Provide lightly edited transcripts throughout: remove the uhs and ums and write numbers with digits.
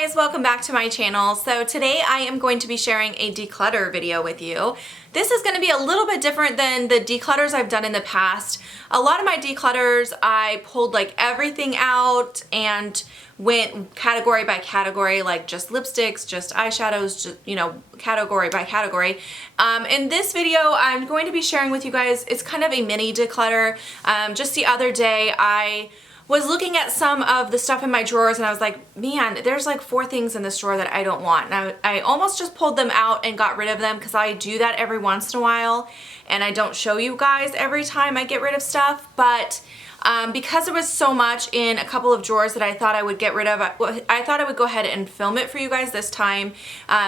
Guys, welcome back to my channel. So today I am going to be sharing a declutter video with you. This is going to be a little bit different than the declutters I've done in the past. A lot of my declutters, I pulled like everything out and went category by category, like just lipsticks, just eyeshadows, just, you know, category by category. In this video, I'm going to be sharing with you guys, it's kind of a mini declutter. Just the other day, I was looking at some of the stuff in my drawers and I was like, man, there's like 4 things in this drawer that I don't want. And I almost just pulled them out and got rid of them because I do that every once in a while and I don't show you guys every time I get rid of stuff. But because there was so much in a couple of drawers that I thought I would get rid of, I thought I would go ahead and film it for you guys this time.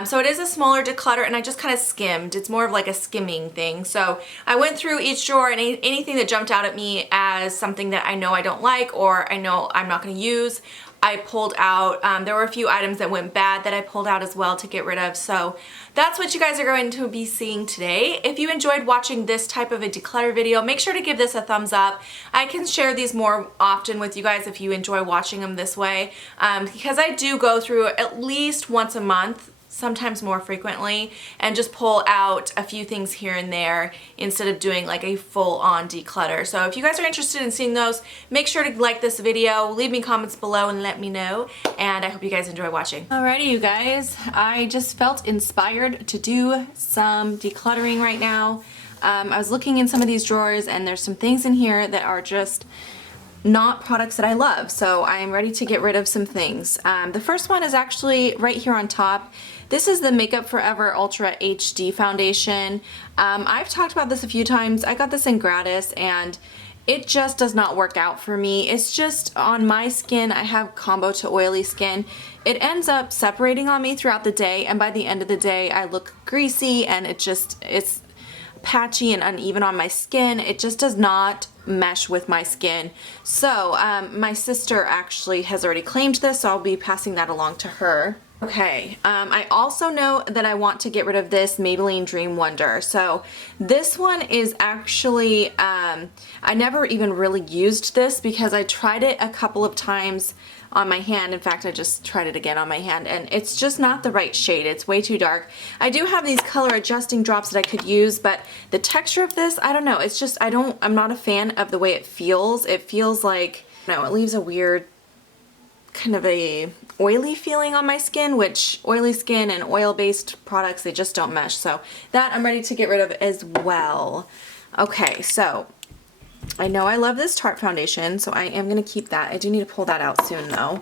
So it is a smaller declutter and I just kind of skimmed. It's more of like a skimming thing. So I went through each drawer and anything that jumped out at me as something that I know I don't like or I know I'm not going to use, I pulled out. There were a few items that went bad that I pulled out as well to get rid of. So that's what you guys are going to be seeing today. If you enjoyed watching this type of a declutter video, make sure to give this a thumbs up. I can share these more often with you guys if you enjoy watching them this way, because I do go through at least once a month, sometimes more frequently, and just pull out a few things here and there instead of doing like a full-on declutter. So if you guys are interested in seeing those, make sure to like this video, leave me comments below and let me know, and I hope you guys enjoy watching. Alrighty, you guys, I just felt inspired to do some decluttering right now. I was looking in some of these drawers and there's some things in here that are just not products that I love, so I am ready to get rid of some things. The first one is actually right here on top. This is the Makeup Forever Ultra HD foundation. I've talked about this a few times. I got this in gratis and it just does not work out for me. It's just on my skin, I have combo to oily skin. It ends up separating on me throughout the day, and by the end of the day I look greasy and it's patchy and uneven on my skin. It just does not mesh with my skin. So my sister actually has already claimed this, so I'll be passing that along to her. Okay, I also know that I want to get rid of this Maybelline Dream Wonder. So this one is actually, I never even really used this because I tried it a couple of times on my hand. In fact, I just tried it again on my hand and it's just not the right shade. It's way too dark. I do have these color adjusting drops that I could use, but the texture of this, I don't know. It's just, I'm not a fan of the way it feels. It feels like, no, it leaves a weird kind of a oily feeling on my skin, which oily skin and oil-based products, they just don't mesh. So that I'm ready to get rid of as well. Okay, so I know I love this Tarte foundation, so I am going to keep that. I do need to pull that out soon though.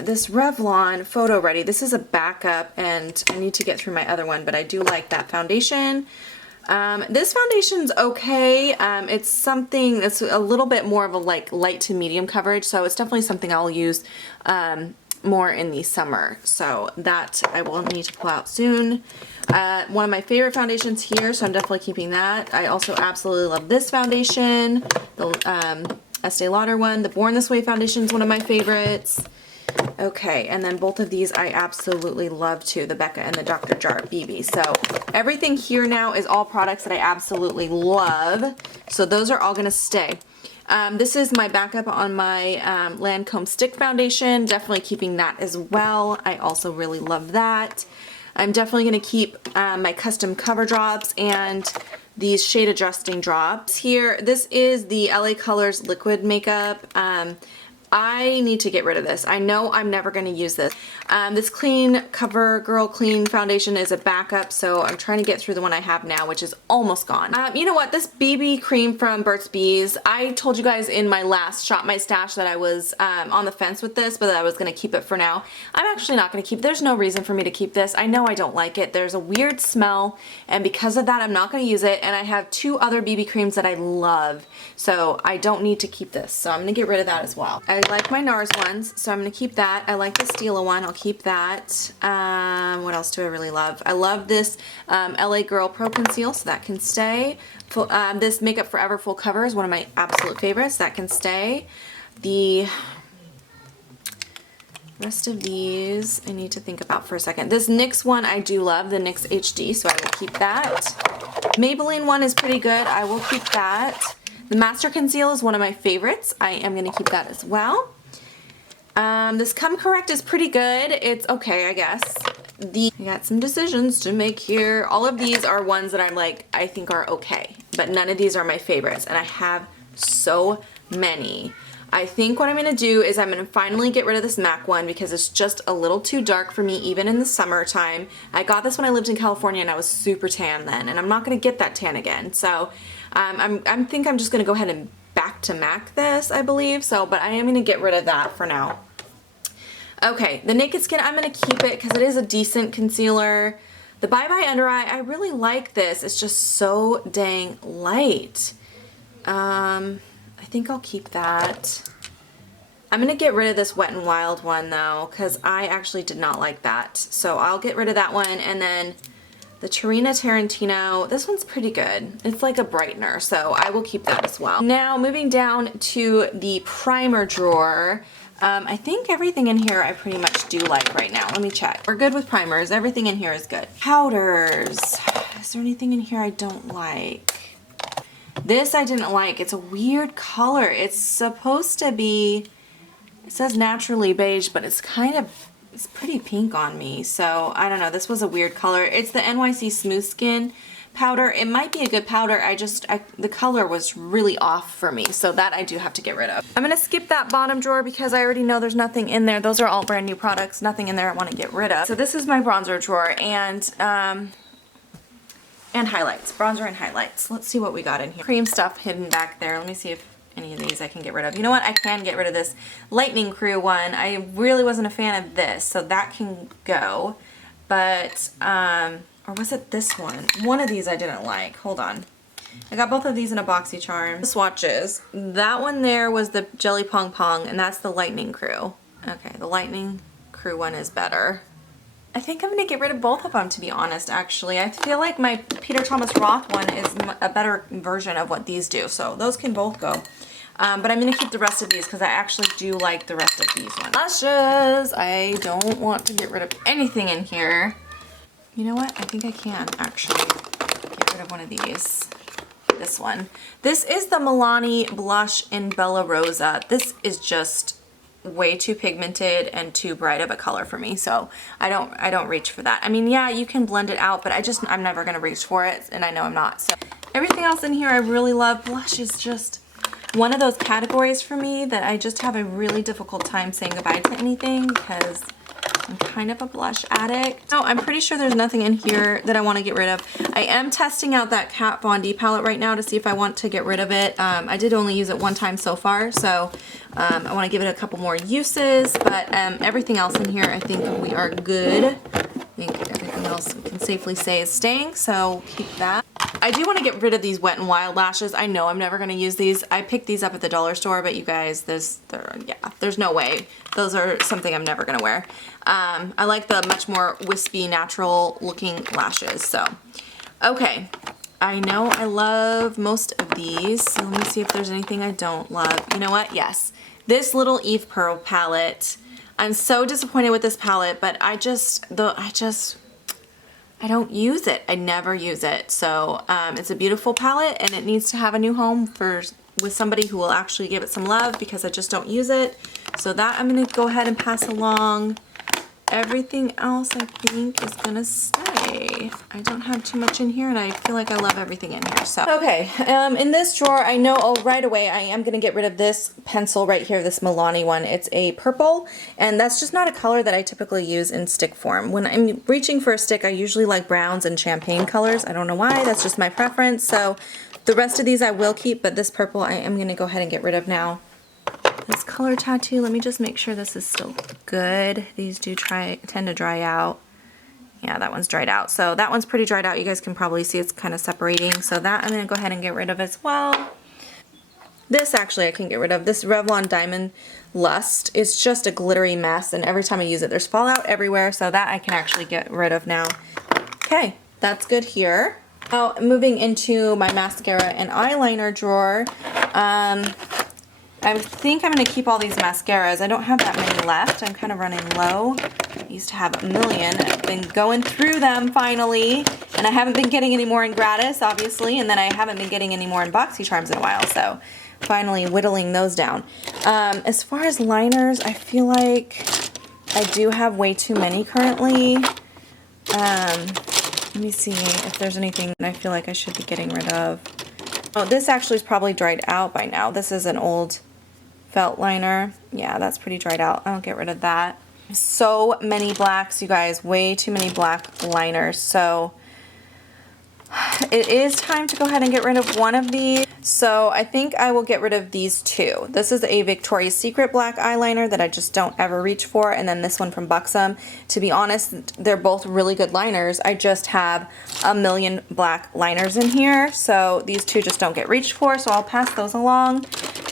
This Revlon Photo Ready, this is a backup and I need to get through my other one, but I do like that foundation. This foundation's okay. It's something that's a little bit more of a like light to medium coverage, so it's definitely something I'll use more in the summer. So that I will need to pull out soon. One of my favorite foundations here, so I'm definitely keeping that. I also absolutely love this foundation, the Estee Lauder one. The Born This Way foundation is one of my favorites. Okay, and then both of these I absolutely love too, the Becca and the Dr. Jart BB. So everything here now is all products that I absolutely love. So those are all going to stay. This is my backup on my Lancome Stick Foundation. Definitely keeping that as well. I also really love that. I'm definitely going to keep my custom cover drops and these shade adjusting drops. Here, this is the LA Colors liquid makeup. I need to get rid of this. I know I'm never going to use this. This Clean CoverGirl Clean foundation is a backup, so I'm trying to get through the one I have now, which is almost gone. You know what? This BB cream from Burt's Bees, I told you guys in my last Shop My Stash that I was on the fence with this, but that I was going to keep it for now. I'm actually not going to keep it. There's no reason for me to keep this. I know I don't like it. There's a weird smell, and because of that, I'm not going to use it, and I have 2 other BB creams that I love, so I don't need to keep this, so I'm going to get rid of that as well. I like my NARS ones, so I'm going to keep that. I like the Stila one. I'll keep that. What else do I really love? I love this LA Girl Pro Conceal, so that can stay. This Makeup Forever Full Cover is one of my absolute favorites. That can stay. The rest of these I need to think about for a second. This NYX one I do love, the NYX HD, so I will keep that. Maybelline one is pretty good. I will keep that. The Master Conceal is one of my favorites. I am going to keep that as well. This Come Correct is pretty good. It's okay, I guess. I got some decisions to make here. All of these are ones that I'm like, I think are okay, but none of these are my favorites, and I have so many. I think what I'm gonna do is I'm gonna finally get rid of this MAC one because it's just a little too dark for me even in the summertime. I got this when I lived in California and I was super tan then, and I'm not gonna get that tan again. So I think I'm just gonna go ahead and back to MAC this, I believe. So, but I am gonna get rid of that for now. Okay, the Naked Skin, I'm gonna keep it because it is a decent concealer. The Bye Bye Under Eye, I really like this. It's just so dang light. I think I'll keep that. I'm gonna get rid of this Wet n Wild one though, because I actually did not like that. So I'll get rid of that one, and then the Tarina Tarantino, this one's pretty good. It's like a brightener, so I will keep that as well. Now moving down to the primer drawer. I think everything in here I pretty much do like right now. Let me check. We're good with primers. Everything in here is good. Powders. Is there anything in here I don't like? This I didn't like. It's a weird color. It's supposed to be, it says naturally beige, but it's pretty pink on me. So I don't know. This was a weird color. It's the NYC Smooth Skin powder. It might be a good powder. The color was really off for me. So that I do have to get rid of. I'm going to skip that bottom drawer because I already know there's nothing in there. Those are all brand new products. Nothing in there I want to get rid of. So this is my bronzer drawer and highlights, bronzer and highlights. Let's see what we got in here. Cream stuff hidden back there. Let me see if any of these I can get rid of. You know what? I can get rid of this Lightning Crew one. I really wasn't a fan of this, so that can go. But, or was it this one? One of these I didn't like. Hold on. I got both of these in a BoxyCharm. Swatches. That one there was the Jelly Pong Pong, and that's the Lightning Crew. Okay, the Lightning Crew one is better. I think I'm going to get rid of both of them, to be honest, actually. I feel like my Peter Thomas Roth one is a better version of what these do, so those can both go. But I'm going to keep the rest of these because I actually do like the rest of these ones. Lashes! I don't want to get rid of anything in here. You know what? I think I can actually get rid of one of these. This one. This is the Milani Blush in Bella Rosa. This is just way too pigmented and too bright of a color for me, so I don't reach for that. I mean, yeah, you can blend it out, but I'm never gonna reach for it, and I know I'm not. So everything else in here I really love. Blush is just one of those categories for me that I just have a really difficult time saying goodbye to anything because I'm kind of a blush addict. So I'm pretty sure there's nothing in here that I want to get rid of. I am testing out that Kat Von D palette right now to see if I want to get rid of it. I did only use it one time so far, so I want to give it a couple more uses, but everything else in here I think we are good. I think everything else we can safely say is staying, so keep that. I do want to get rid of these Wet n Wild lashes. I know I'm never going to use these. I picked these up at the dollar store, but you guys, there's no way. Those are something I'm never going to wear. I like the much more wispy, natural looking lashes. So, okay. I know I love most of these. So let me see if there's anything I don't love. You know what? Yes. This little Eve Pearl palette. I'm so disappointed with this palette, but I don't use it. I never use it. So it's a beautiful palette and it needs to have a new home with somebody who will actually give it some love because I just don't use it. So that I'm going to go ahead and pass along. Everything else I think is going to stay. I don't have too much in here and I feel like I love everything in here. So okay, in this drawer I know right away I am going to get rid of this pencil right here, this Milani one. It's a purple and that's just not a color that I typically use in stick form. When I'm reaching for a stick I usually like browns and champagne colors. I don't know why, that's just my preference. So the rest of these I will keep, but this purple I am going to go ahead and get rid of now. This color tattoo, let me just make sure this is still good. These do tend to dry out. Yeah, that one's dried out. So that one's pretty dried out. You guys can probably see it's kind of separating. So that I'm going to go ahead and get rid of as well. This actually I can get rid of. This Revlon Diamond Lust is just a glittery mess and every time I use it there's fallout everywhere. So that I can actually get rid of now. Okay, that's good here. Now moving into my mascara and eyeliner drawer. I think I'm going to keep all these mascaras. I don't have that many left. I'm kind of running low. I used to have a million. I've been going through them finally, and I haven't been getting any more in gratis, obviously, and then I haven't been getting any more in BoxyCharms in a while, so finally whittling those down. As far as liners, I feel like I do have way too many currently. Let me see if there's anything that I feel like I should be getting rid of. Oh, this actually is probably dried out by now. This is an old felt liner. Yeah, that's pretty dried out. I'll get rid of that. So many blacks, you guys. Way too many black liners. So it is time to go ahead and get rid of one of these. So I think I will get rid of these two. This is a Victoria's Secret black eyeliner that I just don't ever reach for, and then this one from Buxom. To be honest, they're both really good liners. I just have a million black liners in here, so these two just don't get reached for, so I'll pass those along.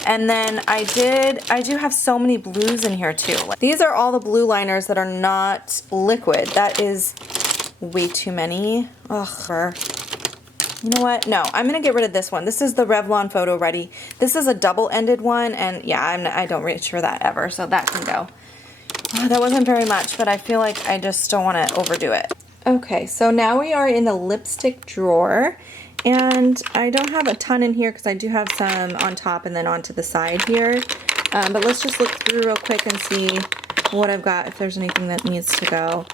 And then I do have so many blues in here too. These are all the blue liners that are not liquid. That is way too many. Ugh. You know what? No, I'm going to get rid of this one. This is the Revlon Photo Ready. This is a double-ended one, and yeah, I don't reach for that ever, so that can go. Oh, that wasn't very much, but I feel like I just don't want to overdo it. Okay, so now we are in the lipstick drawer, and I don't have a ton in here because I do have some on top and then onto the side here. But let's just look through real quick and see what I've got, if there's anything that needs to go.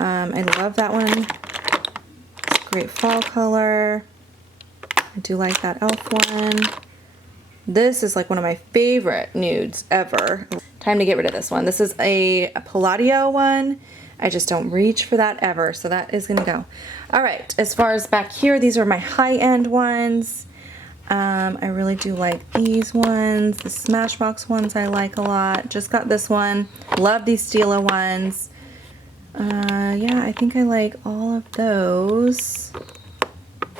I love that one. Great fall color. I do like that elf one. This is like one of my favorite nudes ever. Time to get rid of this one. This is a Palladio one. I just don't reach for that ever, so that is gonna go. All right, as far as back here, these are my high-end ones. I really do like these ones. The Smashbox ones I like a lot. Just got this one. Love these Stila ones. Yeah, I think I like all of those.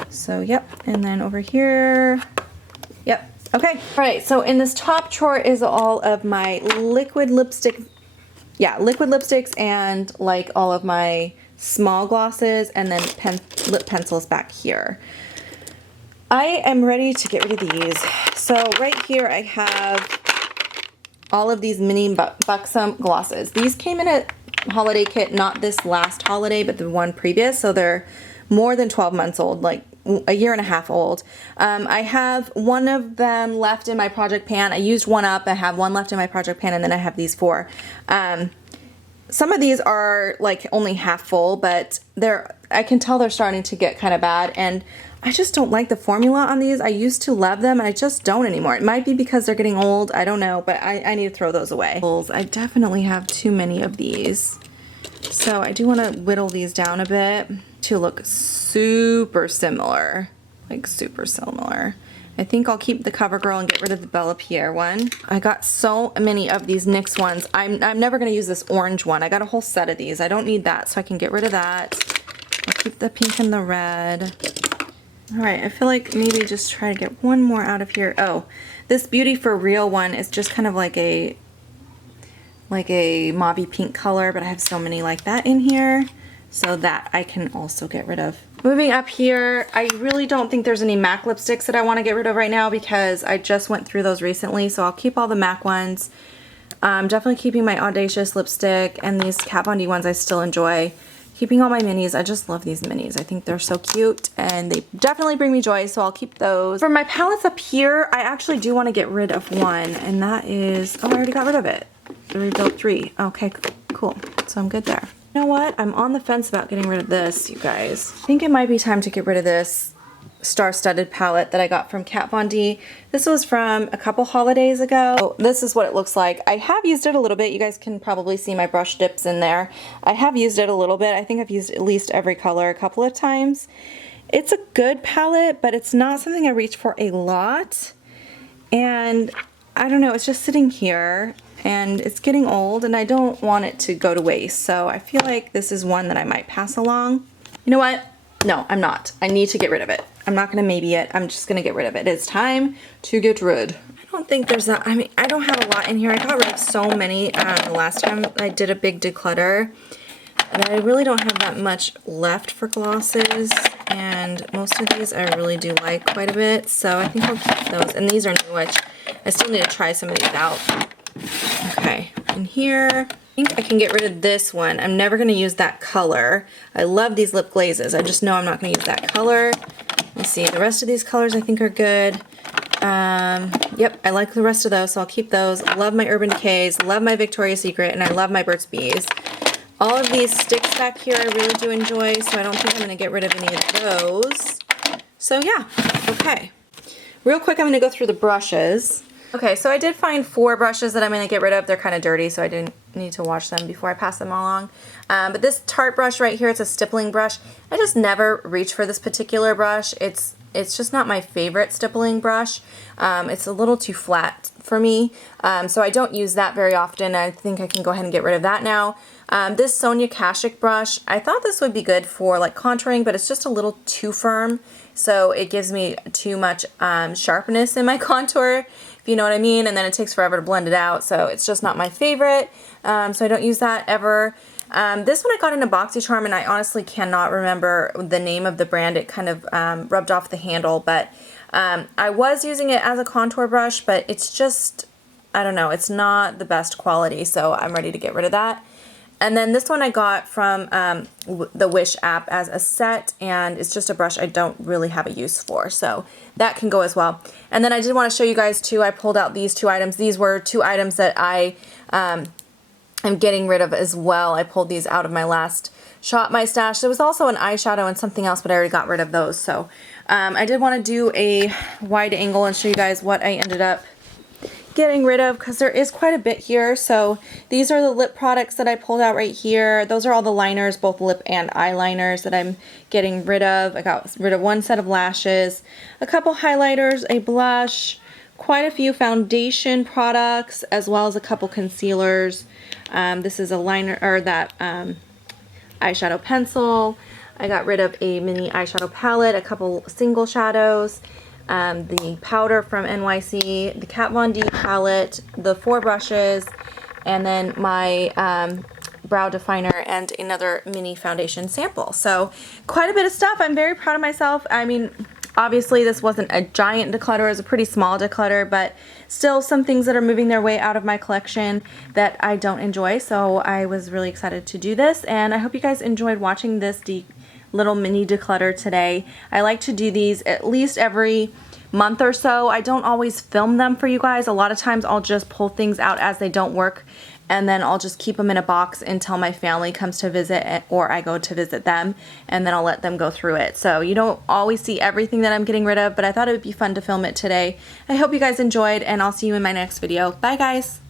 So, yep. And then over here, yep. Okay. All right. So in this top drawer is all of my liquid lipstick. Yeah, liquid lipsticks and like all of my small glosses, and then lip pencils back here. I am ready to get rid of these. So right here I have all of these mini Buxom glosses. These came in a holiday kit, not this last holiday, but the one previous, so they're more than 12 months old, like a year and a half old. I have one of them left in my project pan. I used one up. I have one left in my project pan, and then I have these four. Some of these are like only half full, but I can tell they're starting to get kind of bad, and I just don't like the formula on these. I used to love them, and I just don't anymore. It might be because they're getting old. I don't know, but I need to throw those away. I definitely have too many of these. So I do want to whittle these down a bit to look super similar. Like super similar. I think I'll keep the CoverGirl and get rid of the Bella Pierre one. I got so many of these NYX ones. I'm never going to use this orange one. I got a whole set of these. I don't need that, so I can get rid of that. I'll keep the pink and the red. Alright, I feel like maybe just try to get one more out of here. Oh, this Beauty for Real one is just kind of like a mauvey pink color, but I have so many like that in here, so that I can also get rid of. Moving up here, I really don't think there's any MAC lipsticks that I want to get rid of right now because I just went through those recently, so I'll keep all the MAC ones. I'm definitely keeping my Audacious lipstick, and these Kat Von D ones I still enjoy. Keeping all my minis. I just love these minis. I think they're so cute, and they definitely bring me joy, so I'll keep those. For my palettes up here, I actually do want to get rid of one, and that is, oh, I already got rid of it. The Rebuild 3. Okay, cool. So I'm good there. You know what? I'm on the fence about getting rid of this, you guys. I think it might be time to get rid of this star-studded palette that I got from Kat Von D. This was from a couple holidays ago. This is what it looks like. I have used it a little bit. You guys can probably see my brush dips in there. I have used it a little bit. I think I've used at least every color a couple of times. It's a good palette, but it's not something I reach for a lot. And I don't know, it's just sitting here and it's getting old, and I don't want it to go to waste. So I feel like this is one that I might pass along. You know what? No, I'm not. I need to get rid of it. I'm not going to maybe it. I'm just going to get rid of it. It's time to get rid. I don't think there's that. I mean, I don't have a lot in here. I got rid of so many the last time I did a big declutter. But I really don't have that much left for glosses. And most of these I really do like quite a bit. So I think I'll keep those. And these are new, which I still need to try some of these out. Okay, in here, I think I can get rid of this one. I'm never gonna use that color. I love these lip glazes. I just know I'm not gonna use that color. Let's see, the rest of these colors I think are good. Yep, I like the rest of those, so I'll keep those. Love my Urban Decays, love my Victoria's Secret, and I love my Burt's Bees. All of these sticks back here I really do enjoy, so I don't think I'm gonna get rid of any of those. So yeah, okay. Real quick, I'm gonna go through the brushes. Okay, so I did find 4 brushes that I'm going to get rid of. They're kind of dirty, so I didn't need to wash them before I pass them along. But this Tarte brush right here, it's a stippling brush. I just never reach for this particular brush. It's just not my favorite stippling brush. It's a little too flat for me, so I don't use that very often. I think I can go ahead and get rid of that now. This Sonia Kashuk brush, I thought this would be good for like contouring, but it's just a little too firm, so it gives me too much sharpness in my contour, if you know what I mean, and then it takes forever to blend it out, so it's just not my favorite, so I don't use that ever. This one I got in a BoxyCharm, and I honestly cannot remember the name of the brand. It kind of rubbed off the handle, but I was using it as a contour brush, but it's just, I don't know, it's not the best quality, so I'm ready to get rid of that. And then this one I got from the Wish app as a set, and it's just a brush I don't really have a use for, so that can go as well. And then I did want to show you guys too, I pulled out these 2 items. These were 2 items that I am getting rid of as well. I pulled these out of my last Shop My Stash. There was also an eyeshadow and something else, but I already got rid of those. So I did want to do a wide angle and show you guys what I ended up getting rid of, because there is quite a bit here. So these are the lip products that I pulled out right here. Those are all the liners, both lip and eyeliners, that I'm getting rid of. I got rid of 1 set of lashes, a couple highlighters, a blush, quite a few foundation products, as well as a couple concealers. This is a liner, or that eyeshadow pencil. I got rid of a mini eyeshadow palette, a couple single shadows, the powder from NYC, the Kat Von D palette, the 4 brushes, and then my brow definer and another mini foundation sample. So quite a bit of stuff. I'm very proud of myself. I mean, obviously this wasn't a giant declutter, it was a pretty small declutter, but still some things that are moving their way out of my collection that I don't enjoy. So I was really excited to do this, and I hope you guys enjoyed watching this little mini declutter today. I like to do these at least every month or so. I don't always film them for you guys. A lot of times I'll just pull things out as they don't work, and then I'll just keep them in a box until my family comes to visit, or I go to visit them, and then I'll let them go through it. So you don't always see everything that I'm getting rid of, but I thought it would be fun to film it today. I hope you guys enjoyed, and I'll see you in my next video. Bye guys!